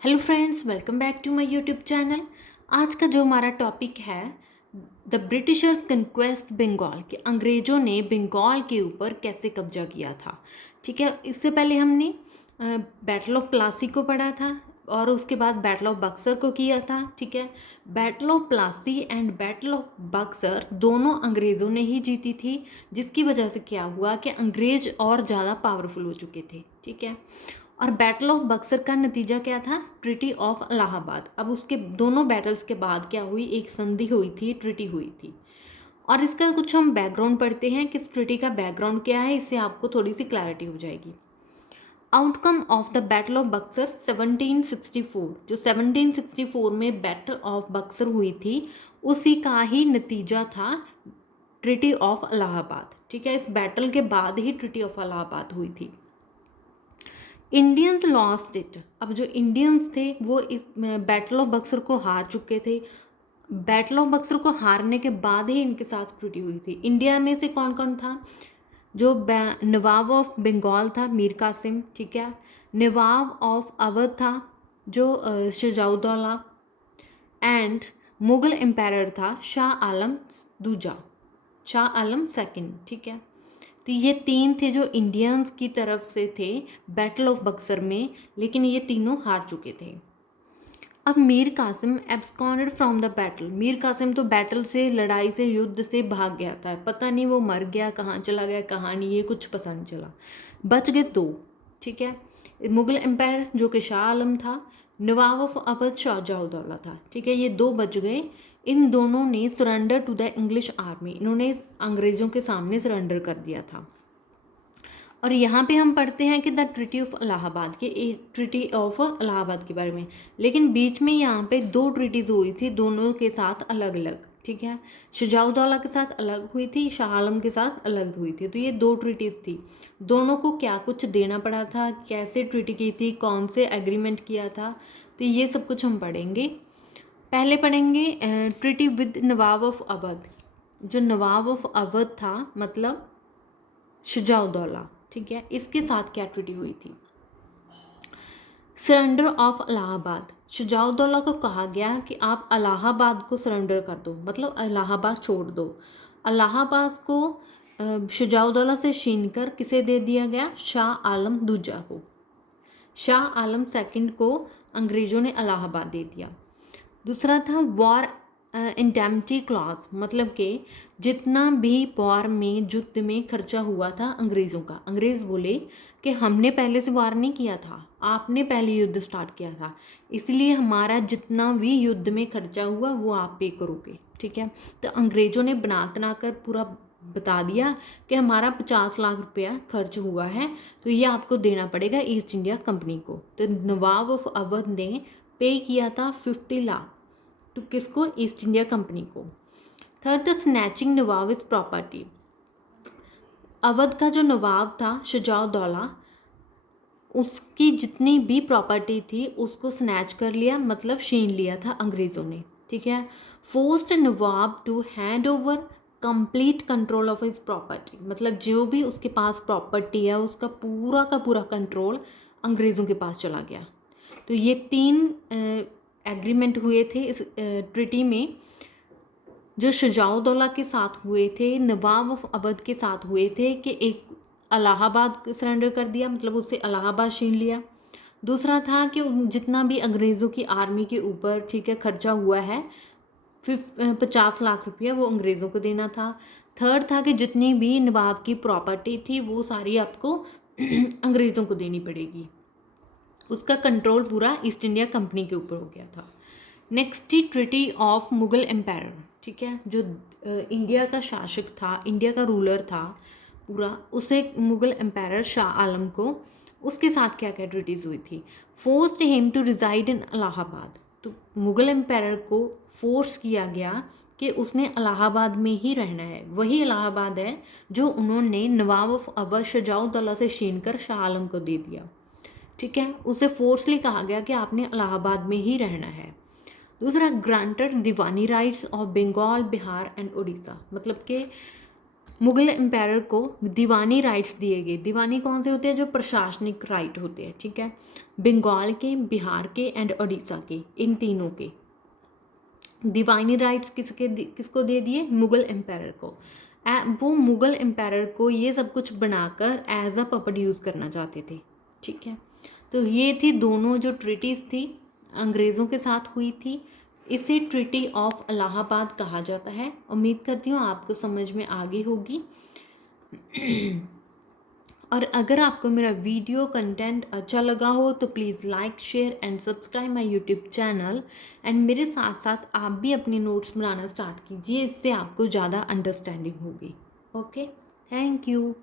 Hello friends, welcome back to my YouTube channel. आज का जो हमारा टॉपिक है द ब्रिटिशर्स कंक्वेस्ट बंगाल, कि अंग्रेज़ों ने बंगाल के ऊपर कैसे कब्जा किया था। ठीक है, इससे पहले हमने बैटल ऑफ प्लासी को पढ़ा था और उसके बाद बैटल ऑफ बक्सर को किया था। ठीक है, battle of Plassey and battle of Buxar दोनों अंग्रेज़ों ने ही जीती थी, जिसकी वजह से क्या हुआ कि अंग्रेज़ और ज़्यादा पावरफुल हो चुके थे। ठीक है, और बैटल ऑफ बक्सर का नतीजा क्या था? Treaty of Allahabad. अब उसके दोनों बैटल्स के बाद क्या हुई? एक संधि हुई थी, ट्रिटी हुई थी। और इसका कुछ हम बैकग्राउंड पढ़ते हैं कि इस ट्रिटी का बैकग्राउंड क्या है, इससे आपको थोड़ी सी क्लैरिटी हो जाएगी। Outcome of the battle of Buxar 1764, जो 1764 में बैटल ऑफ बक्सर हुई थी, उसी का ही नतीजा था ट्रिटी ऑफ इलाहाबाद। ठीक है, इस बैटल के बाद ही ट्रिटी ऑफ इलाहाबाद हुई थी। Indians lost it. अब जो इंडियंस थे वो इस बैटल ऑफ बक्सर को हार चुके थे। बैटल ऑफ बक्सर को हारने के बाद ही इनके साथ ट्रीटी हुई थी। इंडिया में से कौन कौन था? जो नवाब ऑफ बंगाल था मीर कासिम। ठीक है, नवाब ऑफ अवध था जो शुजाउद्दौला, एंड मुगल एम्पायर था शाह आलम दूजा, शाह आलम सेकंड। ठीक है, तो ये तीन थे जो इंडियंस की तरफ से थे बैटल ऑफ बक्सर में, लेकिन ये तीनों हार चुके थे। अब Mir Qasim absconded from the battle. Mir Qasim तो बैटल से, लड़ाई से, युद्ध से भाग गया था। पता नहीं वो मर गया, कहाँ चला गया, कहाँ नहीं, ये कुछ पता नहीं चला। बच गए दो। ठीक है, मुगल एम्पायर जो कि शाह आलम था, नवाब ऑफ अवध शाहजहाँदौला था। ठीक है, ये दो बच गए। इन दोनों ने surrender to the English army, इन्होंने अंग्रेज़ों के सामने सरेंडर कर दिया था। और यहाँ पे हम पढ़ते हैं कि द ट्रिटी ऑफ इलाहाबाद के, ट्रिटी ऑफ इलाहाबाद के बारे में। लेकिन बीच में यहाँ पे दो ट्रिटीज़ हुई थी, दोनों के साथ अलग अलग। ठीक है, शुजाउद्दौला के साथ अलग हुई थी, शाह आलम के साथ अलग हुई थी। तो ये दो ट्रिटीज़ थी। दोनों को क्या कुछ देना पड़ा था, कैसे ट्रिटी की थी, कौन से एग्रीमेंट किया था, तो ये सब कुछ हम पढ़ेंगे। पहले पढ़ेंगे treaty with Nawab of Awadh. जो नवाब ऑफ अवध था मतलब शुजाउद्दौला। ठीक है, इसके साथ क्या ट्रीटी हुई थी? Surrender of Allahabad. शुजाउद्दौला को कहा गया कि आप इलाहाबाद को सरेंडर कर दो, मतलब इलाहाबाद छोड़ दो। इलाहाबाद को शुजाउद्दौला से छीन कर किसे दे दिया गया? शाह आलम दूजा को। शाह आलम सेकंड को अंग्रेज़ों ने इलाहाबाद दे दिया। दूसरा था वॉर इंडेमनिटी क्लॉज, मतलब कि जितना भी वॉर में, युद्ध में खर्चा हुआ था अंग्रेज़ों का, अंग्रेज़ बोले कि हमने पहले से वार नहीं किया था, आपने पहले युद्ध स्टार्ट किया था, इसलिए हमारा जितना भी युद्ध में खर्चा हुआ वो आप पे करोगे। ठीक है, तो अंग्रेज़ों ने बना कर पूरा बता दिया कि हमारा 50 लाख रुपया खर्च हुआ है, तो ये आपको देना पड़ेगा ईस्ट इंडिया कंपनी को। तो नवाब ऑफ अवध ने पे किया था 50 लाख। तो किसको? ईस्ट इंडिया कंपनी को। Third, the snatching Nawab is property. Awadh का जो नवाब था शुजाउद्दौला, उसकी जितनी भी प्रॉपर्टी थी उसको स्नैच कर लिया, मतलब छीन लिया था अंग्रेज़ों ने। ठीक है, forced nawab to hand over complete control of his property, मतलब जो भी उसके पास प्रॉपर्टी है उसका पूरा का पूरा कंट्रोल अंग्रेज़ों के पास चला गया। तो ये तीन एग्रीमेंट हुए थे इस ट्रिटी में, जो शुजाउद्दौला के साथ हुए थे, नवाब ऑफ अवध के साथ हुए थे, कि एक इलाहाबाद सरेंडर कर दिया, मतलब उससे इलाहाबाद छीन लिया। दूसरा था कि जितना भी अंग्रेज़ों की आर्मी के ऊपर, ठीक है, खर्चा हुआ है 50 लाख रुपया, वो अंग्रेज़ों को देना था। थर्ड था कि जितनी भी नवाब की प्रॉपर्टी थी वो सारी आपको अंग्रेज़ों को देनी पड़ेगी। उसका कंट्रोल पूरा ईस्ट इंडिया कंपनी के ऊपर हो गया था। नेक्स्ट थी ट्रिटी ऑफ मुगल एम्पायर। ठीक है, जो इंडिया का शासक था, इंडिया का रूलर था पूरा, उसे मुगल एम्पायर शाह आलम को, उसके साथ क्या क्या ट्रिटीज़ हुई थी? फोर्स्ड हिम टू रिजाइड इन इलाहाबाद। तो मुगल एम्पायर को फोर्स किया गया कि उसने इलाहाबाद में ही रहना है। वही इलाहाबाद है जो उन्होंने नवाब ऑफ अवध शुजाउद्दौला से छीन कर शाह आलम को दे दिया। ठीक है, उसे फोर्सली कहा गया कि आपने इलाहाबाद में ही रहना है। दूसरा, granted diwani rights of Bengal, Bihar and Orissa, मतलब कि मुगल एम्पायर को दीवानी राइट्स दिए गए। दीवानी कौन से होते हैं? जो प्रशासनिक राइट होते हैं, ठीक है। बंगाल के, बिहार के एंड उड़ीसा के, इन तीनों के दीवानी राइट्स किसको दे दिए? मुगल एम्पायर को। वो मुगल एम्पायर को ये सब कुछ बनाकर एज अ पपट यूज़ करना चाहते थे, ठीक है। तो ये थी दोनों जो ट्रीटीज़ थी अंग्रेज़ों के साथ हुई थी, इसे ट्रीटी ऑफ इलाहाबाद कहा जाता है। उम्मीद करती हूँ आपको समझ में आ गई होगी। और अगर आपको मेरा वीडियो कंटेंट अच्छा लगा हो तो please like, share and subscribe my YouTube channel. And मेरे साथ साथ आप भी अपनी नोट्स बनाना स्टार्ट कीजिए, इससे आपको ज़्यादा अंडरस्टैंडिंग होगी। Okay, thank you.